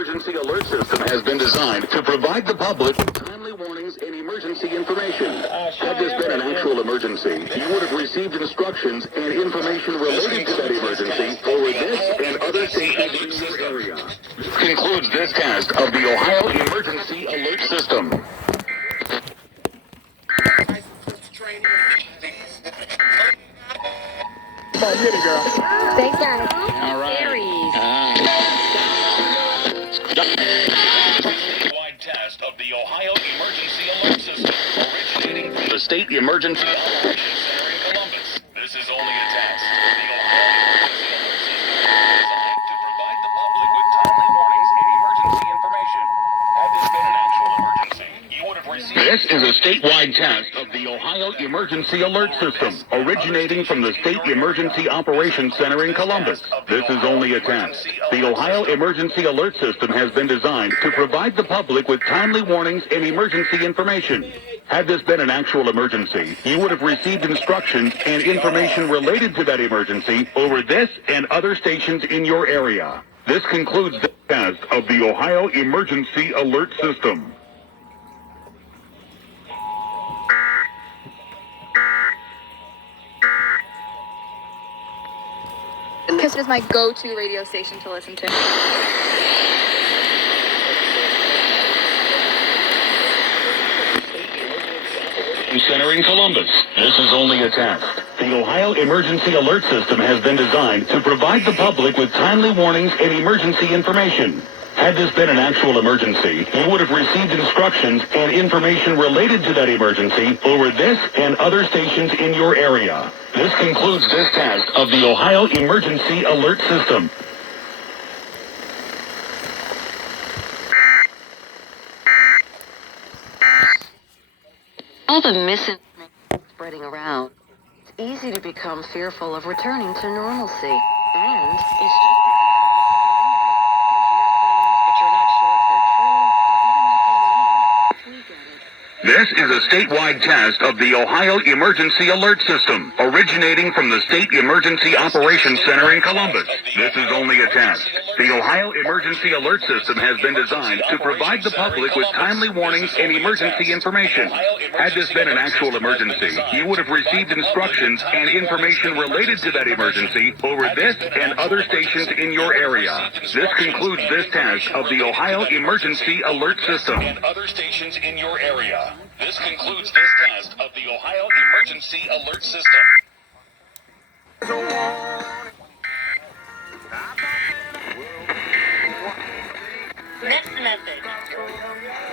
Emergency Alert System has been designed to provide the public with timely warnings and emergency information. Had this been an actual emergency, you would have received instructions and information related to that emergency over this and other stations in your area. This concludes this test of the Ohio Emergency Alert System. Come on, get it, girl. Thanks, guys. All right. Aries. Wide test of the Ohio Emergency Alert System, originating from the State Emergency Operations Center in Columbus. This is only a test. The Ohio Emergency Alert System is designed to provide the public with timely warnings and emergency information. Had this been an actual emergency, you would have received... This is a statewide test of the Ohio Emergency Alert System, originating from the State Emergency Operations Center in Columbus. This is only a test. The Ohio Emergency Alert System has been designed to provide the public with timely warnings and emergency information. Had this been an actual emergency, you would have received instructions and information related to that emergency over this and other stations in your area. This concludes the test of the Ohio Emergency Alert System. Kiss is my go-to radio station to listen to. Center in Columbus. This is only a test. The Ohio Emergency Alert System has been designed to provide the public with timely warnings and emergency information. Had this been an actual emergency, you would have received instructions and information related to that emergency over this and other stations in your area. This concludes this test of the Ohio Emergency Alert System. All the misinformation spreading around, it's easy to become fearful of returning to normalcy. And it's just This is a statewide test of the Ohio Emergency Alert System, originating from the State Emergency Operations Center in Columbus. This is only a test. The Ohio Emergency Alert System has been designed to provide the public with timely warnings and emergency information. Had this been an actual emergency, you would have received instructions and information related to that emergency over this and other stations in your area. This concludes this test of the Ohio Emergency Alert System. And other stations in your area. This concludes this test of the Ohio Emergency Alert System. next message.